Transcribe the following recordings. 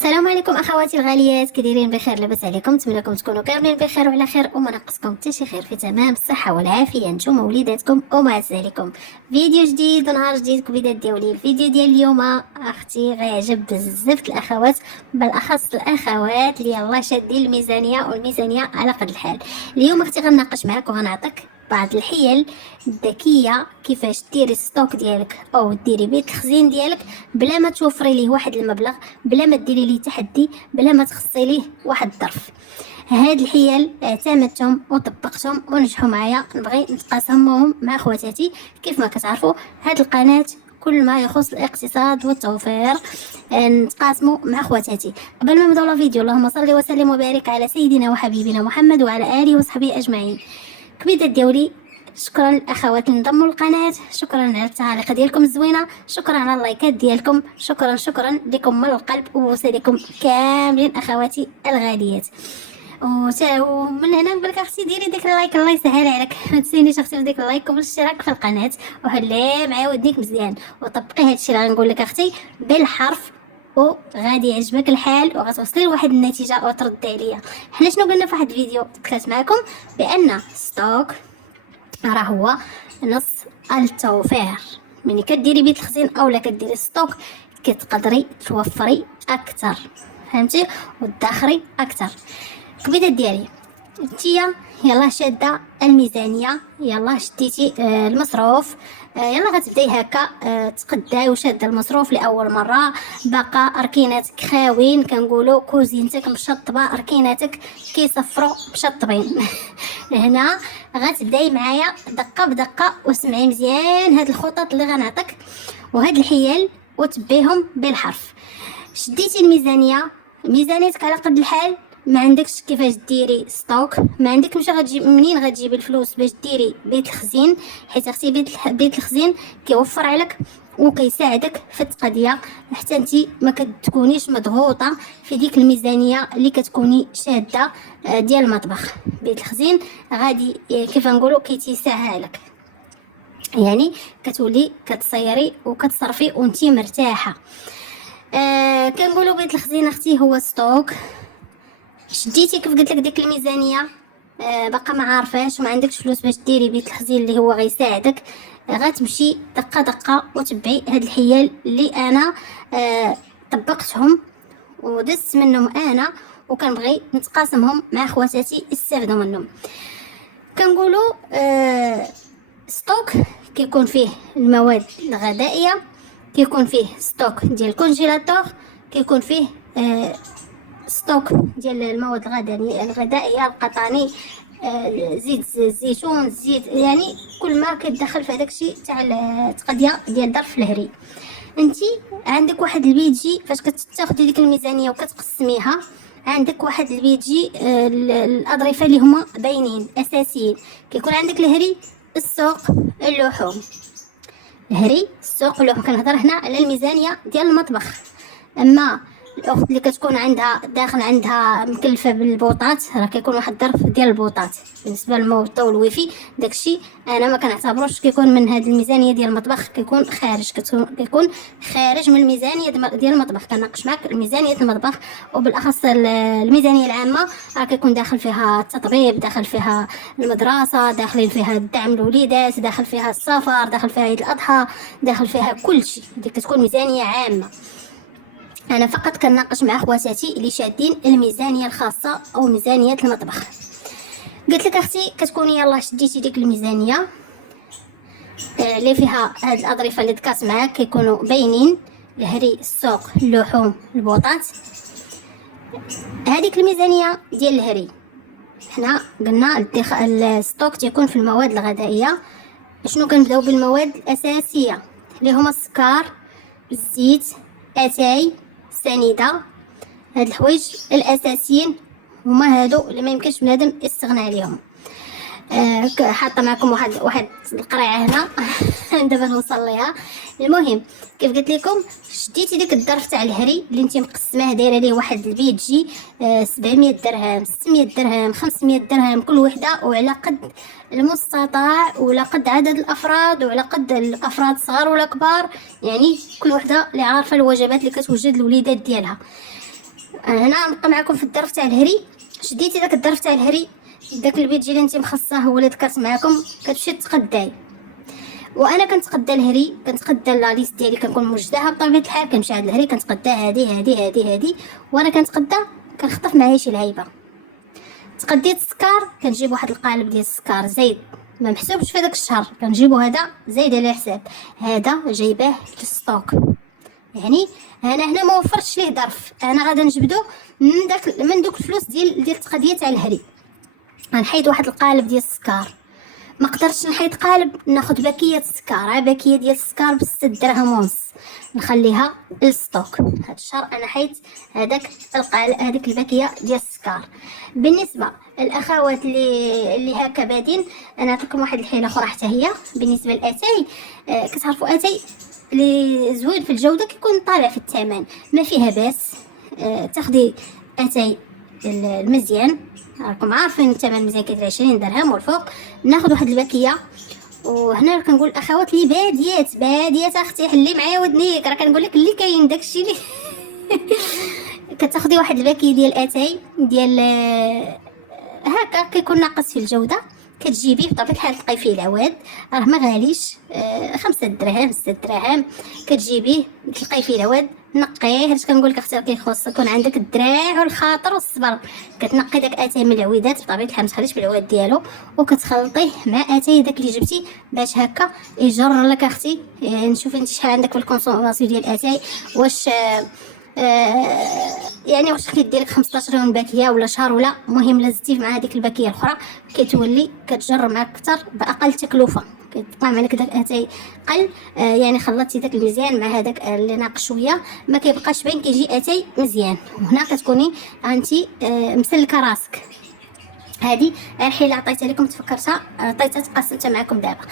السلام عليكم اخواتي الغاليات، كديرين بخير؟ لاباس عليكم؟ نتمنى لكم تكونوا كاملين بخير وعلى خير وما ناقصكم حتى شي خير، في تمام الصحه والعافيه نتوما وليداتكم ومعزالكم. فيديو جديد ونهار جديد. كبيدات ديالي الفيديو ديال اليوم اختي غيعجب بزاف الاخوات، بالاخص الاخوات اللي يلاه شادين الميزانيه والميزانيه على قد الحال. اليوم اختي غنناقش معاك وغنعطيك بعض الحيل الذكيه كيفاش ديري ستوك ديالك او ديري بيت الخزين ديالك بلا ما توفري ليه واحد المبلغ، بلا ما ديري ليه تحدي، بلا ما تخصي ليه واحد الظرف. هاد الحيل اعتمدتهم وطبقتهم ونجحوا معايا، نبغي نتقاسمهم مع خواتاتي. كيف ما كتعرفوا هاد القناه كل ما يخص الاقتصاد والتوفير نتقاسموا مع خواتاتي. قبل ما نبداو الفيديو، اللهم صل وسلم وبارك على سيدنا وحبيبنا محمد وعلى اله وصحبه اجمعين. كبيدات ديالي، شكرا للاخوات اللي انضموا للقناه، شكرا على التعاليق ديالكم الزوينه، شكرا على اللايكات ديالكم، شكرا لكم من القلب، وبوسه لكم كاملين اخواتي الغاليات. ومن هنا نقول لك اختي ديري ديك اللايك، الله يسهل عليك. ما تنسينيش اختي في ديك اللايك والاشتراك في القناه، وحلي معايا وديك مزيان وطبقي هادشي اللي غنقول لك اختي بالحرف، وغادي يعجبك الحال وغتوصلي لواحد النتيجه وترد عليا. حنا شنو قلنا في واحد الفيديو تكلمت معكم؟ بان ستوك راه هو نص التوفير. ملي كديري بيت الخزين اولا كديري ستوك كتقدري توفري اكثر، فهمتي، وتدخري اكثر. كبيدات ديالي، انتيا يلا شاده الميزانيه، يلا شديتي المصروف، يلا غتبداي هكا تقداي وشاده المصروف لاول مره، باقا ركيناتك خاوين، كنقولوا كوزينتك مشطبه، ركيناتك كيصفروا مشطبين. هنا غتبداي معايا دقه بدقه وسمعي مزيان هاد الخطط اللي غنعطيك وهاد الحيل وتبيهم بالحرف. شديتي الميزانيه، ميزانيتك على قد الحال، ما عندكش كيفاش ديري ستوك، ما عندك مش غتجيب منين غتجيبي الفلوس باش ديري بيت الخزين، حيت اختي بيت الخزين كيوفر عليك وكيساعدك في التقضيه حتى انتي ما كتكونيش مضغوطه في ديك الميزانيه اللي كتكوني شاده ديال المطبخ. بيت الخزين غادي كيف نقولوا كيتيسعها لك، يعني كتولي كتصيري وكتصرفي وانتي مرتاحه. كنقولوا بيت الخزين اختي هو ستوك. شديتي كيف قلت لك ديك الميزانيه باقا ما عارفاش وما عندكش فلوس باش ديري بيت الخزين اللي هو غيساعدك، غتمشي دقه دقه وتبعي هاد الحيل اللي انا طبقتهم ودزت منهم انا، وكنبغي نتقاسمهم مع خواتاتي يستافدوا منهم. كنقولوا ستوك كيكون فيه المواد الغذائيه، كيكون فيه ستوك ديال الكونجيلاتور، كيكون فيه ستوك ديال المواد الغذائيه القطاني، زيت الزيتون، زيت، يعني كل ما كيدخل في هذاك الشيء تاع التقضيه ديال ظرف الهري. انتي عندك واحد البيجي فاش كتاخدي ديك الميزانيه وكتقسميها، عندك واحد البيجي الاظرفه اللي هما باينين اساسيين. كيكون عندك الهري، السوق، اللحوم. الهري، السوق، اللحوم. كنهضر هنا على الميزانيه ديال المطبخ. اما الاخت اللي كتكون عندها داخل عندها مكلفه بالبوطات، راه كيكون واحد الظرف ديال البوطات بالنسبه للموطه والويفي، داكشي انا ما كنعتبروش كيكون من هذه الميزانيه ديال المطبخ، كيكون خارج من الميزانيه ديال المطبخ. كناقش معك الميزانيه المطبخ، وبالاخص الميزانيه العامه راه كيكون داخل فيها التطبيب، داخل فيها المدرسه، داخلين فيها الدعم الوليدات، داخل فيها السفر، داخل فيها عيد الاضحى، داخل فيها كلشي. ديك كتكون ميزانيه عامه. انا فقط كنناقش مع خواتاتي اللي شادين الميزانيه الخاصه او ميزانيه المطبخ. قلت لك اختي كتكوني يلا شديتي ديك الميزانيه اللي فيها هاد الاظرفه اللي ذكرت معاك كيكونوا باينين، الهري، السوق، اللحوم، البوطات. هذيك الميزانيه ديال الهري حنا قلنا الستوك تيكون في المواد الغذائيه. شنو كنبداو بالمواد الاساسيه اللي هما السكر، الزيت، اتاي، سنيده. هاد الحوايج الاساسيين هما هادو اللي ما يمكنش بنادم يستغنى عليهم. حاطه معكم واحد القريعه هنا دابا نوصل ليها. المهم كيف قلت لكم، شديتي ديك الظرف تاع الهري اللي انت مقسماه، دايره ليه واحد البيجي 700 درهم، 600 درهم، 500 درهم كل وحده، وعلى قد المستطاع وعلى قد عدد الافراد وعلى قد الافراد صغار ولا كبار، يعني كل وحده اللي عارفه الوجبات اللي كتوجد للوليدات ديالها. هنا نبقى معكم في الظرف تاع الهري. شديتي داك الظرف تاع الهري، داك البيت اللي انت مخصصاه هو اللي ذكرت معكم، كتمشي تقداي. وانا كنتقدا الهري، كنتقدا لا ليست ديالي، كنكون موجداها بطبيعه الحال، كنمشي عند الهري كنتقدا هادي وانا كنتقدا كنخطف معايا شي لعيبه. تقديت السكر، كنجيب واحد القالب ديال السكر زايد ما محسوبش في داك الشهر، كنجيبو هذا زايد على حساب هذا جايباه للستوك. يعني انا هنا ما وفرتش ليه ظرف، انا غادا نجبدو من دوك الفلوس ديال التقديه تاع الهري. غنحيد واحد القالب ديال السكر، ما قدرتش نحيد قالب، ناخذ باكيه السكر، باكيه ديال السكر ب6 دراهم ونص نخليها للستوك. هاد الشهر انا حيت هذيك الباكيه ديال السكر. بالنسبه الاخوات اللي هكا بادين، انا نعطيكم واحد الحيله اخرى حتى هي بالنسبه للاتاي. كتعرفوا اتاي اللي زوين في الجوده كيكون طالع في الثمن، ما فيها باس. تاخدي اتاي المزيان، راكم عارفين الثمن المزيان كيدير 20 درهم والفوق. ناخذ واحد الباكيه، وهنا كنقول الاخوات اللي باديات اختي حلي معايا ودنيك، راه كنقول لك اللي كاين داكشي اللي كتاخدي واحد الباكيه ديال اتاي ديال هكا كيكون ناقص في الجوده، كتجيبيه بطبيعه الحال تلقاي فيه العواد، راه ما غاليش، 5 دراهم 6 دراهم كتجيبيه تلقاي فيه العواد. نقيه، هادشي كنقول لك اختي كيخص يكون عندك الدراع والخاطر والصبر. كتنقي داك اتاي من العويدات بطبيعه الحال، ما تخليش بالعواد ديالو، وكتخلطيه مع اتاي داك اللي جبتي باش هكا يجر لك اختي. نشوف انت شحال عندك في الكونسوماسيون ديال الاتاي، واش يعني واش كيدير لك 15 يوم باكيه ولا شهر، ولا المهم لازتيه مع هذيك الباكيه الاخرى كتولي كتجر معك اكثر باقل تكلفه، كيطلع معك داك اتاي قل. يعني خلطتي داك المزيان مع هذاك اللي ناقص شويه، ما كيبقاش باين، كيجي اتاي مزيان. وهنا كتكوني انت مسلكه راسك. هذه الحيله عطيتها لكم، تفكرتها عطيتها تقاسمتها معكم دابا.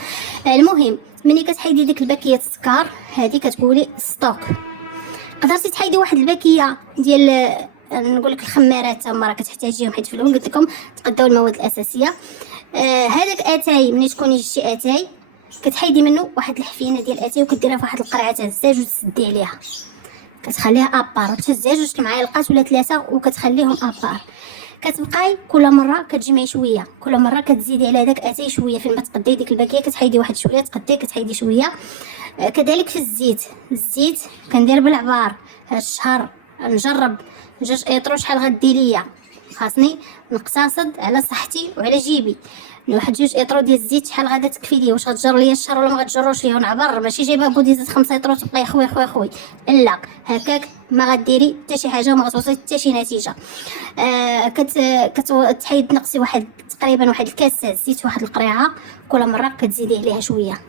المهم ملي كتحيدي ديك الباكيه السكر هذه كتقولي ستوك. قدرتي تحيدي واحد الباكيه ديال نقول لك الخمارات تما راه كتحتاجيهم، حيت في الاول قلت لكم تقداو المواد الاساسيه. هذاك اتاي ملي تكوني جبتي اتاي كتحيدي منه واحد الحفينه ديال اتاي وكديرها في واحد القرعه تاع الزاج وتسدي عليها، كتخليها ابار، تهزيها 2 المعالق ولا 3 وكتخليهم ابار. كتبقاي كل مره كتجمعي شويه، كل مره كتزيدي على داك اتاي شويه، فين ما تقدي ديك الباكيه كتحيدي واحد شويه، تقدي كتحيدي شويه. كذلك في الزيت كندير بالعبار. هاد الشهر نجرب 2 ايطرو، شحال غدي ليا؟ خاصني نقتصد على صحتي وعلى جيبي. واحد 2 ايطرو ديال الزيت شحال غادا تكفي ليا؟ واش غتجر ليا الشهر ولا ما غتجروش ليا؟ ونعبر ماشي جايبه بودي زيت 5 ايطرو تبقاي خوي لا، هكاك ما غديري حتى شي حاجه وما غتوصلي حتى شي نتيجه. كتحيد تنقصي واحد تقريبا واحد الكاس زيت، واحد القريعه، كل مره كتزيدي عليها شويه،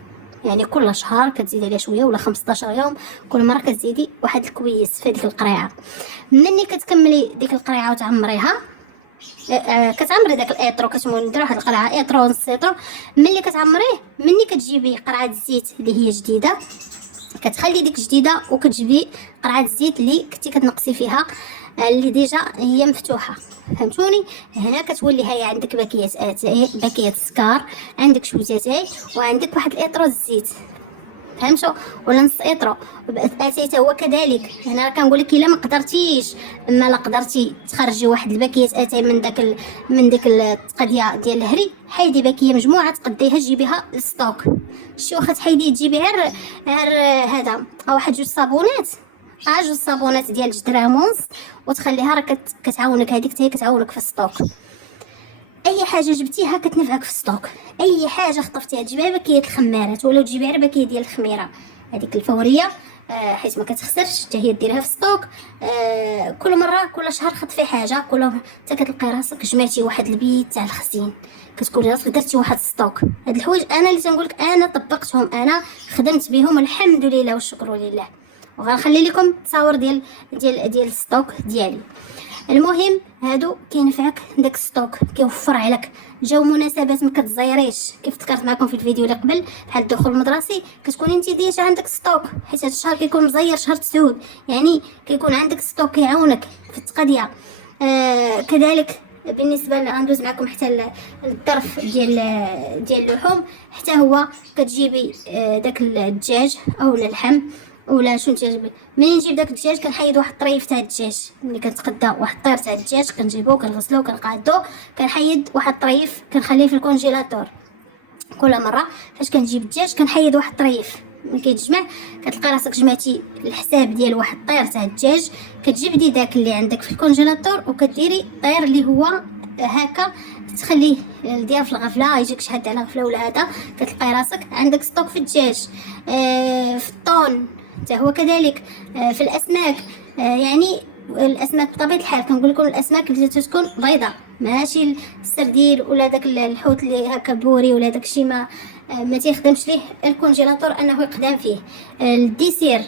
يعني كل شهر كتزيدي عليها شويه ولا 15 يوم كل مره كتزيدي واحد الكويس في ديك القريعه. مني كتكملي ديك القريعه وتعمريها، كتعمري داك الايطرو، كتمون ندير واحد القرعه ايطرو نص ايطرو. ملي كتعمريه مني كتجيبي قرعه الزيت اللي هي جديده، كتخلي ديك جديده وكتجيبي قرعه الزيت اللي كنتي كتنقصي فيها اللي ديجا هي مفتوحه. فهمتوني؟ هنا كتولي هي عندك باكيه اتاي، باكيه السكر، عندك شويه اتاي، وعندك واحد الايطرو الزيت، فهمتوا؟ ولا نص ايطرو اتاي هو كذلك. انا راه كنقول لك الا ما قدرتيش، اما لا قدرتي تخرجي واحد الباكيه اتاي من ديك التقديه ديال الهري، حيدي باكيه مجموعه تقديها جيبيها للستوك. شي واخا تحيدي تجيبي غير هذا او واحد 2 صابونات، 2 صابونات ديال 2 دراهم ونص، وتخليها راه كتعاونك، هذيك حتى هي كتعاونك في الستوك. اي حاجه جبتيها كتنفعك في الستوك، اي حاجه خطفتيها تجيبيها باكيه الخمارات ولا تجيبيها باكيه ديال الخميره هذيك الفوريه، حيت ما كتخسرش حتى هي ديرها في ستوك. كل مره كل شهر خطفي حاجه، كل حتى كتلقاي راسك جمعتي واحد البيت تاع الخزين، كتقولي راسك درتي واحد ستوك. هاد الحوايج انا اللي تنقولك انا طبقتهم، انا خدمت بهم الحمد لله والشكر لله، وغنخلي لكم تصاور ديال الستوك ديالي. المهم هادو كينفعك داك ستوك، كيوفر عليك. جاو مناسبات ما كتزيريش، كيف ذكرت معكم في الفيديو اللي قبل بحال الدخول المدرسي، كتكوني انت ديجا عندك ستوك، حيت هاد الشهر كيكون مزير شهر تسعود، يعني كيكون عندك ستوك كيعاونك في التقضيه. كذلك بالنسبه غندوز معكم حتى الظرف ديال اللحوم، حتى هو كتجيبي داك الدجاج او اللحم ولا شنو تجيب. منين نجيب داك الدجاج كنحيد واحد الطريف تاع الدجاج، ملي كنتقدا واحد الطير تاع الدجاج كنجيبو كنغسلو كنقادو، كنحيد واحد الطريف كنخليه في الكونجيلاتور. كل مره فاش كنجيب الدجاج كنحيد واحد الطريف. ملي كيتجمع كتلقى راسك جمعتي الحساب ديال واحد الطير تاع الدجاج، كتجبدي داك اللي عندك في الكونجيلاتور وكديري طير اللي هو هكا تخليه ديال في الغفله، يجيك شحال على غفله ولا هذا كتلقاي راسك عندك ستوك في الدجاج. في الطون حتى هو كذلك. في الاسماك، يعني الاسماك بطبيعه الحال كنقول لكم الاسماك اللي تكون بيضاء، ماشي السردين ولا داك الحوت اللي هكا بوري ولا داك الشيء ما تيخدمش ليه الكونجيلاتور انه يقدم فيه. الديسير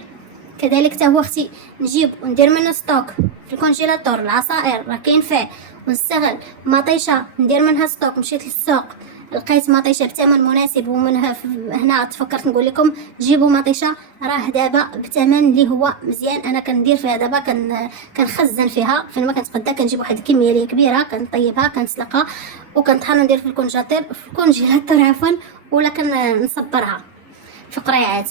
كذلك حتى هو اختي نجيب وندير منه ستوك في الكونجيلاتور. العصائر راه كينفع، ونستغل مطيشه ندير منها ستوك. مشيت للسوق لقيت مطيشه بثمن مناسب، ومنها هنا تفكرت نقول لكم جيبوا مطيشه راه دابا بثمن اللي هو مزيان. انا كندير فيها دابا كنخزن فيها فين ما كنتقدا، كنجيب واحد الكميه اللي كبيره كنطيبها كنسلقها وكنطحن وندير في الكونجيلاتور عفوا، ولا كنصبرها في قريعات.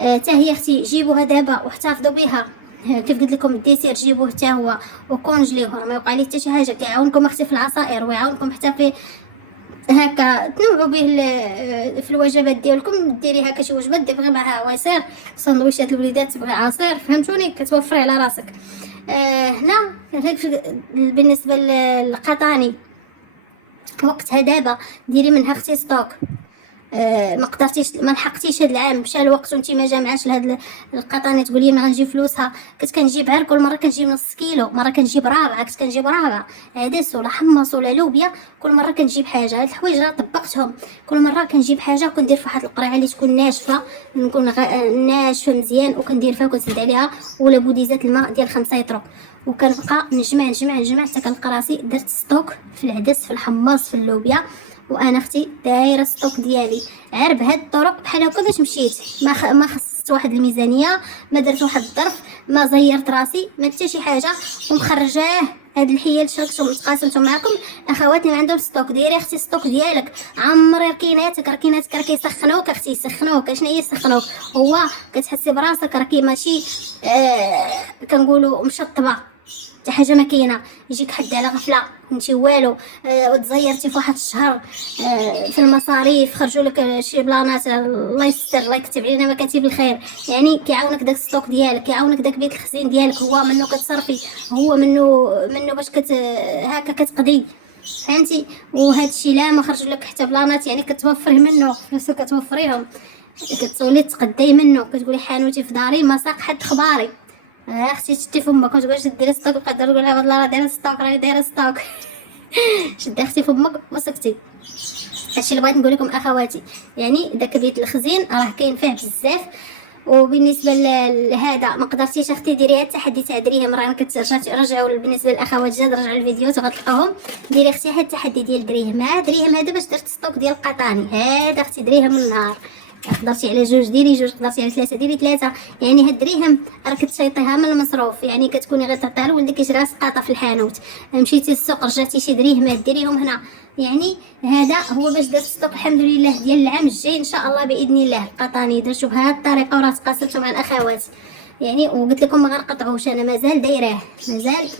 حتى هي اختي جيبوها دابا واحتفظوا بها. كيف قلت لكم الديسير جيبوه حتى هو وكونجليوه، ما يوقع ليه حتى شي حاجه، كيعاونكم اختي في العصائر ويعاونكم حتى في هكا تنوعوا به في الوجبات ديالكم. ديري هكا شي وجبه تبغي معها عصير، سندويشات الوليدات تبغي عصير، فهمتوني، كتوفري على راسك. هنا بالنسبه للقطاني وقتها دابا ديري منها اختي ستوك. ما قدرتيش ما لحقتيش هاد العام، مشى الوقت وانت ما جامعاش لهاد القطاني تقولي ما غنجيب فلوسها. كنت كنجيب غير كل مره كنجيب نص كيلو، مره كنجيب رابعه، كنت كنجيب رابعه عدس ولا حمص ولا لوبيا، كل مره كنجيب حاجه. هاد الحوايج راه طبقتهم، كل مره كنجيب حاجه وكندير في واحد القرعه اللي تكون ناشفه، نكون ناشفه مزيان، وكندير فيها وكنزيد عليها ولا بوديزات الماء ديال 5 يطرو، وكنبقى نجمع حتى كنلقى راسي درت ستوك في العدس في الحمص في اللوبيا. وانا اختي دايره ستوك ديالي عير بهاد الطرق بحال هكا باش مشيت. ما خصت واحد الميزانيه، ما درت واحد الظرف، ما زيرت راسي، ما حتى شي حاجه، ومخرجاه. هاد الحيل شاركتهم وتقاسمتهم معكم اخواتي ما عندهم ستوك. ديري اختي ستوك ديالك، عمري ركيناتك راه كيسخنوك اختي، يسخنوك. شنو هي يسخنوك؟ هو كتحسي براسك راكي ماشي كنقولوا مشطبه حتى حاجه ما كاينه، يجيك حد على غفله انتي والو. وتزيرتي في واحد الشهر في المصاريف، خرجوا لك شي بلانات، الله يستر الله يكتب علينا ما كاتب الخير. يعني كيعاونك داك الستوك ديالك، كيعاونك داك بيت الخزين ديالك، هو منه كتصرفي، هو منه باش هكا كتقضي، فهمتي. وهذا الشيء لا ما خرج لك حتى بلانات، يعني كتوفري منه فلوسك، كتوفريهم، كتولي تقداي منه، كتقولي حانوتي في داري ما ساق حد خباري. اختي شتي فمك، ما تقولش ديري ستوك وقدر تقول لها والله راه دايره ستوك راه دايره ستوك. شدي اختي فمك وسكتي. هادشي اللي بغيت نقول لكم اخواتي، يعني داك بيت الخزين راه كينفع بزاف. وبالنسبه لهذا ما قدرتيش اختي ديريها التحدي تاع دريهم، راه كترجعوا بالنسبه للاخوات جاد رجعوا الفيديوهات وغتلقاوهم. ديري اختي هاد التحدي ديال دريهم، دريهم هذا باش درت ستوك ديال القطاني هذا اختي، دريهم النهار قدرتي على جوج ديري جوج، قدرتي على ثلاثه ديري ثلاثه. يعني هاد الدريهم راه كتشيطيها من المصروف، يعني كتكوني غير تعطيها لولدك يشريها سقاطه في الحانوت، مشيتي للسوق رجعتي شي دريهمات ديريهم هنا. يعني هذا هو باش درت ستوك الحمد لله ديال العام الجاي ان شاء الله باذن الله. القطاني درتو بهذه الطريقه وراه تقاسمتو مع الاخوات، يعني وقلت لكم ما غنقطعوش، انا مازال دايراه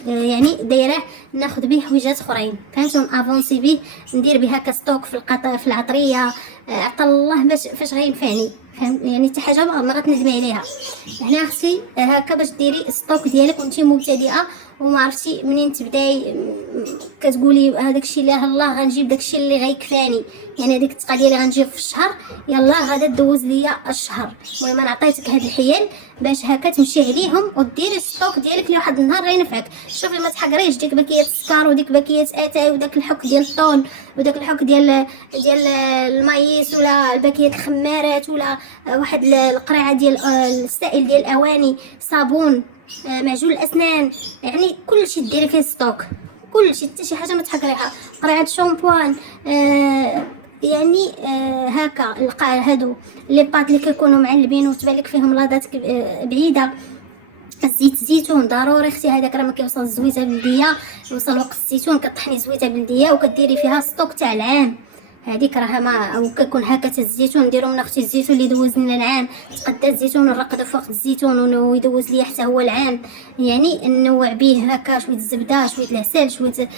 يعني دايراه ناخذ به حويجات اخرين، فهمتم، افونسي به، ندير بها كستوك في العطريه. عطا الله باش فاش غينفعني، فهم يعني حتى حاجه ما غتندمي عليها. هنا اختي هكا باش ديري ستوك ديالك وانتي مبتدئه وما عرفتي منين تبداي، كتقولي هذاك الشيء لا الله غنجيب داك الشيء اللي غيكفاني، يعني هذيك التقضيه اللي غنجيب في الشهر يلا غادا دوز ليا الشهر. المهم انا عطيتك هاد الحيل باش هكا تمشي عليهم وديري ستوك ديالك لواحد النهار غينفعك. شوفي ما تحقريش ديك باكيه السكر وديك باكيه اتاي وداك الحك ديال الطون وداك الحك ديال المايس ولا الباكيه الخمارات ولا واحد القريعه ديال السائل ديال الاواني، صابون، معجون الاسنان، يعني كلشي ديري فيه ستوك، كلشي حتى شي حاجه ما تحقريها. قرعه شامبوان، يعني هكا هادو لي بات اللي كيكونوا معلبين وتبان لك فيهم لاضات بعيده. الزيت الزيتون ضروري اختي، هذاك راه ما كيوصل الزويته بلديه، يوصل وقت الزيتون كطحني زويته بلديه وكديري فيها ستوك تاع العام. هذيك راه ما او كيكون هكا الزيتون نديرو من اختي الزيتون اللي دوز لنا العام، تقدا الزيتون ونرقدو فوق الزيتون ويدوز ليا حتى هو العام. يعني ننوع به هكا شويه الزبده شويه العسل شويه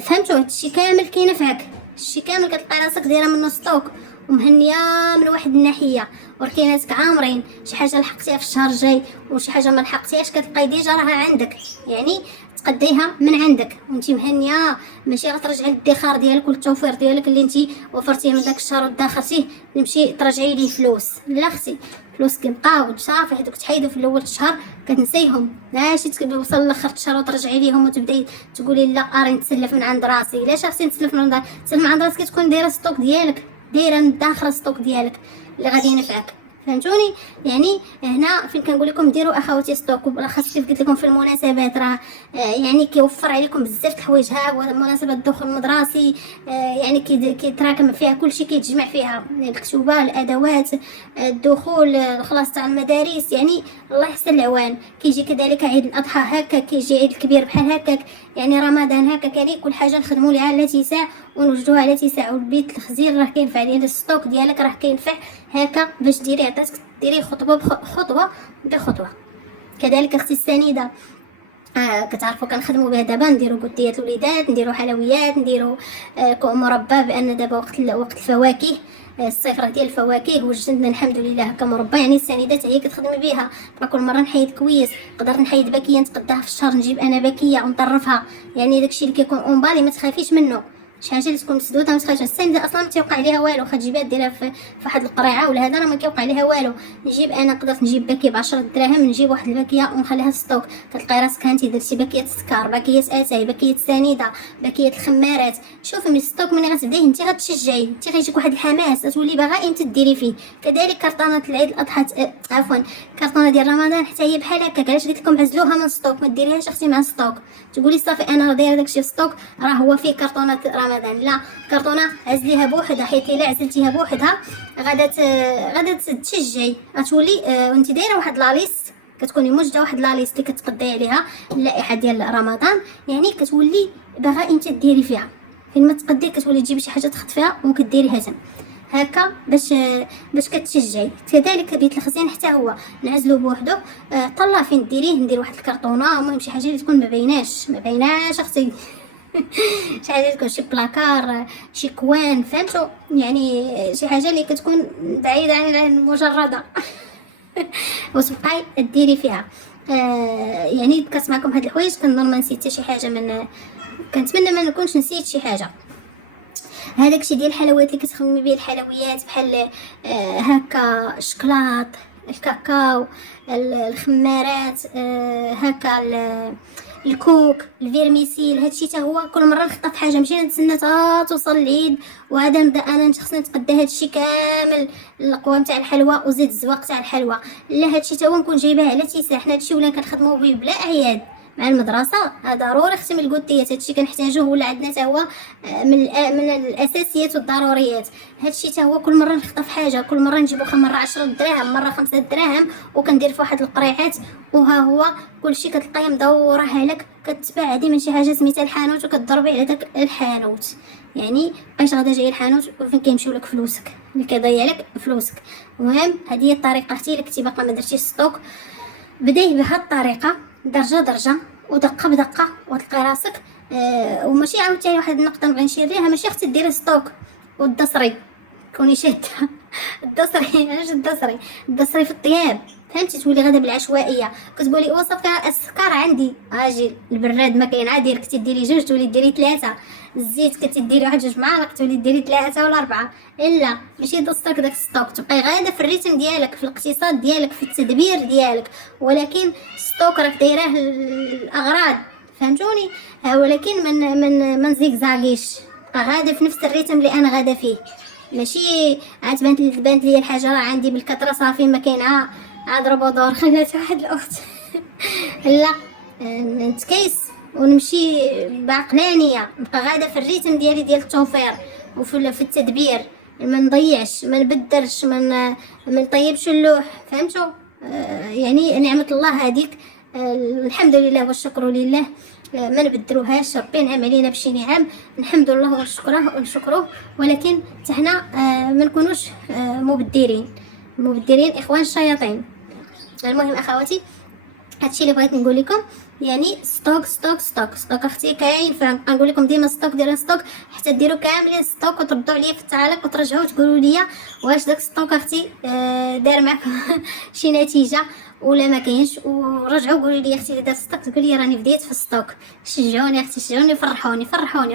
فهمتوا هادشي كامل كينفعك. هادشي كامل كتلقى راسك دايره منو ستوك ومهنيه من واحد الناحيه، وركيناتك عامرين. شي حاجه لحقتيها في الشهر الجاي وشي حاجه ما لحقتيهاش كتلقاي ديجا راها عندك، يعني تقديها من عندك وانت مهنيه. ماشي غترجعي للادخار ديالك والتوفير ديالك اللي انت وفرتيه من داك الشهر وداخرتيه تمشي ترجعي ليه فلوس. لا اختي، فلوس كيبقاو صافي، هذوك تحيدوا في الاول الشهر كتنسيهم، ماشي توصل لاخر الشهر وترجعي ليهم وتبداي تقولي لا قاري نتسلف من عند راسي. علاش خصني نتسلف من عند تسلف من عند راسك؟ تكون دايره ستوك ديالك، دايره من داخل ستوك ديالك اللي غادي ينفعك. فهمتوني؟ يعني هنا فين كنقول لكم ديروا اخواتي ستوك، وبالاخص كيف قلت لكم في المناسبات راه يعني كيوفر عليكم بزاف الحوايج. ها مناسبه الدخول المدرسي يعني كيتراكم فيها كلشي، كيتجمع فيها الكتوبه الادوات الدخول خلاص تاع المدارس. يعني الله يحسن العوان. كيجي كذلك عيد الاضحى هكا، كيجي عيد الكبير بحال هكاك، يعني رمضان هكا كذلك كل حاجه نخدموا ليها على اتساع ونوجدوها على اتساع. والبيت الخزير راه كينفع لينا الستوك ديالك راه كينفع هكا باش ديري عطاتك ديري خطوه بخطوه. كذلك اختي السنيده كتعرفوا كنخدموا به دابا، نديروا قديات الوليدات، نديروا حلويات، نديروا مربى، بان دابا وقت الفواكه الصيف راه ديال الفواكه وجدنا الحمد لله هكا مربى. يعني السنيدات هي كتخدمي بها، كل مره نحيد كويس، نقدر نحيد باكيه نتقداها في الشهر، نجيب انا باكيه ونطرفها. يعني داكشي اللي كيكون اونبالي ما تخافيش منه، شي حاجه اللي تكون مسدوده ما تخافيش. السنيده اصلا ما تيوقع عليها والو، كتجيبها ديرها في واحد القريعه ولا هذا راه ما كيوقع عليها والو. نجيب انا قدرت نجيب باكيه ب 10 دراهم، نجيب واحد الباكيه ونخليها ستوك. كتلقاي راسك انت درتي باكيه السكر، باكيه اتاي، باكيه سنيده، باكيه الخمارات. شوفي من الستوك ملي غتبداي انت غتشجعي، انت غيجيك واحد الحماس تولي باغا امتى ديري فيه. كذلك كرطانه العيد الاضحى عفوا كرطانه ديال رمضان حتى هي بحال هكا. علاش قلت لكم عزلوها من ستوك، ما ديريهاش اختي مع ستوك تقولي صافي انا دايره داكشي في ستوك راه هو فيه كرطونه رمضان. لا، كرطونه عزليها بوحدها، حيت الا عزلتيها بوحدها غادا تشجعي، غتولي وانت دايره واحد لاليست، كتكوني موجده واحد لاليست اللي كتقضي عليها اللائحه ديال رمضان. يعني كتولي باغا امتى ديري فيها، فين ما تقدي كتولي تجيبي شي حاجه تخطفيها وكديريها تم هكا باش كتشجعي. كذلك بيت الخزين حتى هو نعزلو بوحدو. طلع فين ديريه، ندير واحد الكرتونه، المهم شي حاجه اللي تكون ما بيناش اختي شي حاجه تكون شي بلاكار شي كوان، فهمتوا؟ يعني شي حاجه اللي كتكون بعيده عن المجرده وتبقاي ديري فيها. يعني ذكرت معكم هاد الحوايج، كنظن ما نسيت حتى شي حاجه، من كنتمنى ما نكونش نسيت شي حاجه. هذاك الشيء ديال الحلويات اللي كتخدمي به، الحلويات بحال هكا الشكلاط، الكاكاو، الخمارات، هكا الكوك، الفيرميسيل، هادشي حتى هو كل مره نخطف حاجه ماشي نتسنى تا توصل العيد وعاد نبدا انا خصني نتقدى هادشي كامل القوام تاع الحلوى وزيت الزواق تاع الحلوى. لا، هادشي حتى هو نكون جايباه على اتساع. حنا هادشي ولا كنخدموا به بلا اعياد مع المدرسه، ضروري ختم الكوتيات، هادشي كنحتاجوه ولا عندنا حتى هو من الاساسيات والضروريات. هادشي حتى هو كل مره نخطف حاجه، كل مره نجيبو مره 10 دراهم مره 5 دراهم وكندير في واحد القريعات، وها هو كلشي كتلقايه مدورها لك، كتباع هادي من شي حاجه سميتها الحانوت وكتضربي على داك الحانوت. يعني بقيتي غادا جاي الحانوت وفين كيمشيو لك فلوسك، اللي كيضيع لك فلوسك. المهم هذه هي الطريقه اختي اللي كنتي باقا ما درتيش ستوك، بديه بهذه الطريقه درجه درجه ودقه بدقه وتلقاي راسك. وماشي عاوتاني واحد النقطه نبغي نشير ليها، ماشي اختي ديري ستوك والدصري كوني شاده الدصري علاش الدصري في الطياب، فهمتي؟ تولي غادا بالعشوائيه، كتقولي وصفه السكر عندي اجي البراد ما كاين عادي، كنتي ديري جوج تولي ديري ثلاثه، الزيت كنتي ديري واحد جوج معالق تولي ديري ثلاثه ولا اربعه. الا ماشي دوستك داك الستوك، تبقاي غادا في الريتم ديالك، في الاقتصاد ديالك، في التدبير ديالك، ولكن ستوك راك دايراه الاغراض، فهمتوني؟ ولكن من زيكزاكيش، بقى غادا في نفس الريتم اللي انا غادا فيه، ماشي عاد بانت لي الحاجه راه عندي بالكثره صافي ما كاين عاد ربع دور خلات واحد الاخت لا، نتكيس ونمشي بعقلانيه، نبقى غاده في الريتم ديالي ديال التوفير وفي التدبير، ما نضيعش، ما نبدرش، ما نطيبش اللوح، فهمتوا؟ يعني نعمه الله هذيك الحمد لله والشكر لله. ما نبدلوهاش، ربي نعم علينا بشي نعم، نحمد الله ونشكره، ولكن حنا ما نكونوش مبدرين اخوان الشياطين. المهم اخواتي، هادشي اللي بغيت نقول لكم. يعني ستوك ستوك ستوك ستوك اختي كاين، فنقول لكم ديما ستوك، ديروا ستوك حتى ديروا كاملين ستوك وتردوا عليا في التعاليق وترجعوا تقولوا لي واش داك ستوك اختي دار معكم شي نتيجه ولا ما كاينش. ورجعوا قولوا لي اختي اللي دار ستوك تقول لي راني بديت في الستوك. شجعوني اختي، شجعوني، فرحوني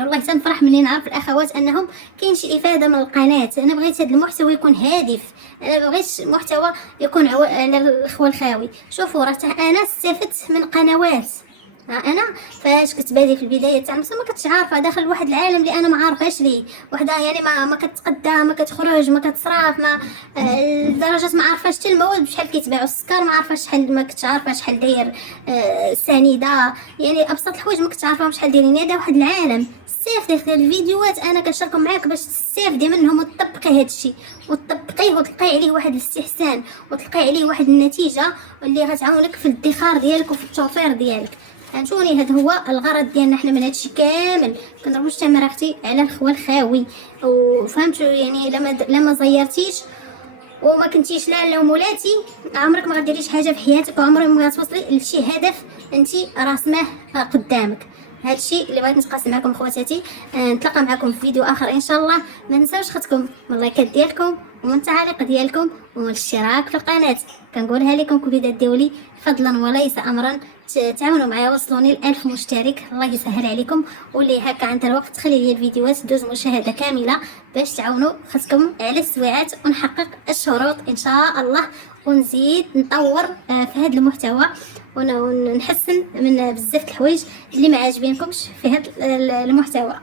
والله تنفرح مني نعرف الاخوات انهم كاين شي افاده من القناه. انا بغيت هذا المحتوى يكون هادف، انا بغيتش محتوى يكون على الاخوه الخاوي. شوفوا راه انا استفدت من قنوات. انا فاش كنت بادي في البدايه تاع المسلسل ما كنتش عارفه داخل واحد العالم اللي انا ما عارفاش ليه وحده، يعني ما كتقدى، ما كتخرج، ما كتصراف، ما لدرجه ما عارفاش حتى المواد بشحال كيتباعوا، السكر ما عارفاش شحال، ما كنتش عارفه شحال داير سنيده، يعني ابسط الحوايج ما كنتش عارفه شحال دايرين. هذا واحد العالم استافدي الفيديوهات انا كنشاركهم معاك باش تستافدي منهم وتطبقي هادشي وتطبقيه وتلقاي عليه واحد الاستحسان وتلقاي عليه واحد النتيجه اللي غتعاونك في الادخار ديالك وفي التوفير ديالك. فهمتوني؟ هذا هو الغرض ديالنا حنا من هادشي كامل. كنضربوا التمر اختي على الخوى الخاوي، وفهمتوا يعني لما زيرتيش وما كنتيش لا مولاتي عمرك ما غديريش حاجه في حياتك، وعمرك ما غتوصلي لشي هدف انت راسمه قدامك. هادشي اللي بغيت نتقاسم معكم خواتاتي. نتلاقى معكم في فيديو اخر ان شاء الله. ما نساوش خدكم من اللايكات ديالكم ومن التعاليق ديالكم ومن الاشتراك في القناه. كنقولها لكم كبيدات ديولي فضلا وليس امرا، تعاونوا معايا وصلوني ل1000 مشترك، الله يسهل عليكم. واللي هكا عند الوقت خلي لي الفيديوهات دوز مشاهده كامله باش تعاونوا خدكم على السويعات ونحقق الشروط ان شاء الله، ونزيد نطور في هذا المحتوى ونحسن من بزاف الحوايج اللي ما عاجبينكمش في هذا المحتوى.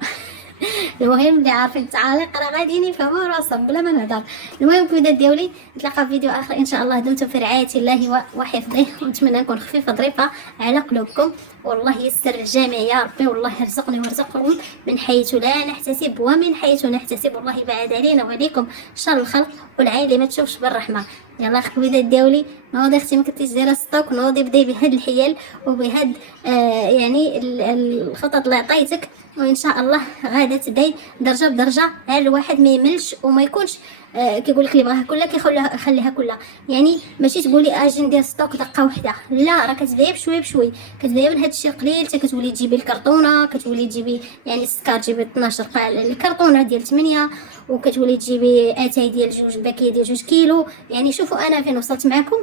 المهم اللي عارفين التعاليق راه غاديين يفهموا راسهم بلا ما نهضر. المهم كبيدات ديالي، نتلاقى في فيديو اخر ان شاء الله. دمتم في رعايه الله وحفظه، ونتمنى نكون خفيفه ظريفه على قلوبكم، والله يسر الجميع يا ربي، والله يرزقني ويرزقكم من حيث لا نحتسب ومن حيث نحتسب، والله يبعد علينا وعليكم شر الخلق والعين اللي ما تشوفش بالرحمه. يلا كبيدات ديالي، نوضي اختي ما كنتيش دايره ستوك، نوضي بداي بهاد الحيل وبهاد يعني الخطط اللي عطيتك، وان شاء الله غادا تدي درجه بدرجه على الواحد ما يملش وما يكونش كيقول لك اللي بغاها كلها خليها كلها. يعني ماشي تقولي اجي ندير ستوك دقه واحده، لا، راه كتبداي بشوي من هذا الشيء قليل حتى كتولي تجيبي الكرتونه، كتولي تجيبي يعني السكر تجيبي 12 قاع الكرتونه ديال 8، وكتولي تجيبي اتاي ديال 2 باكيه ديال 2 كيلو. يعني شوفوا انا فين وصلت معكم،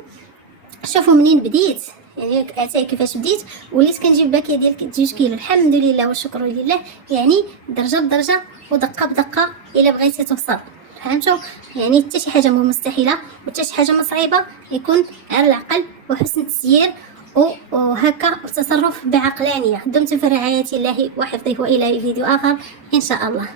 شوفوا منين بديت، يعني اتاي كيفاش بديت وليت كنجيب باكيه ديال 2 كيلو، الحمد لله والشكر لله. يعني درجه بدرجه ودقه بدقه الا بغيتي توصل. فهمتوا؟ يعني حتى شي حاجه مو مستحيله وحتى شي حاجه صعيبه، يكون على العقل وحسن التسيير وهكا التصرف بعقلانيه. دمتم في رعايه الله وحفظه، والى فيديو اخر ان شاء الله.